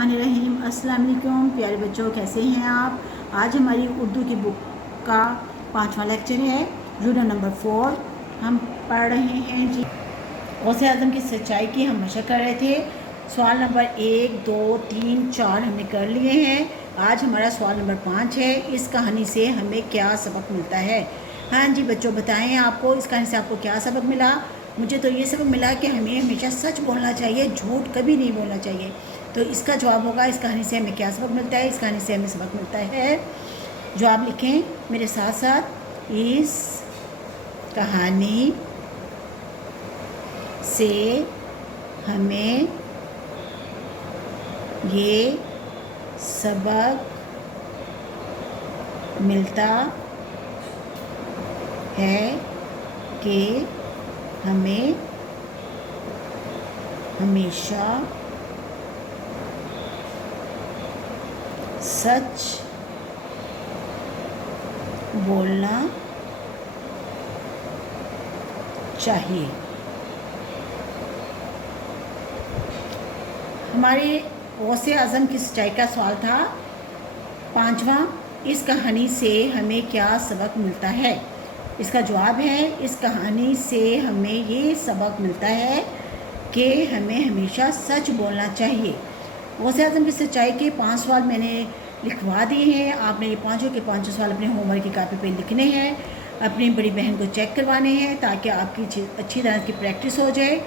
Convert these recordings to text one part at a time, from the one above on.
बिस्मिल्लाहिर्रहमानिर्रहीम। अस्सलाम वालेकुम प्यारे बच्चों, कैसे हैं आप। आज हमारी उर्दू की बुक का 5वां लेक्चर है, यूनिट नंबर 4। हम पढ़ रहे हैं जी गौसे आज़म की सच्चाई की हम मशक कर रहे थे। सवाल नंबर 1, 2, 3, 4 हमने कर लिए हैं। आज हमारा सवाल नंबर 5 है। इस कहानी से हमें क्या सबक मिलता है। हाँ जी बच्चों, बताएं आपको इस कहानी से आपको क्या सबक मिला। मुझे तो ये सबक मिला कि हमें हमेशा सच बोलना चाहिए, झूठ कभी नहीं बोलना चाहिए। तो इसका जवाब होगा इस कहानी से हमें क्या सबक मिलता है। इस कहानी से हमें सबक मिलता है, जवाब लिखें मेरे साथ साथ। इस कहानी से हमें ये सबक मिलता है कि हमें हमेशा सच बोलना चाहिए। हमारे गौसे आज़म की सच्चाई का सवाल था 5वां। इस कहानी से हमें क्या सबक मिलता है। इसका जवाब है इस कहानी से हमें ये सबक मिलता है कि हमें हमेशा सच बोलना चाहिए। गौसे आज़म की सच्चाई के 5 सवाल मैंने लिखवा दिए हैं। आपने ये पाँचों के पाँचों सवाल अपने होमवर्क की कापी पे लिखने हैं, अपनी बड़ी बहन को चेक करवाने हैं ताकि आपकी अच्छी तरह की प्रैक्टिस हो जाए।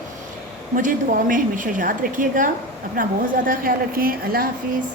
मुझे दुआओं में हमेशा याद रखिएगा। अपना बहुत ज़्यादा ख्याल रखें। अल्लाह हाफिज़।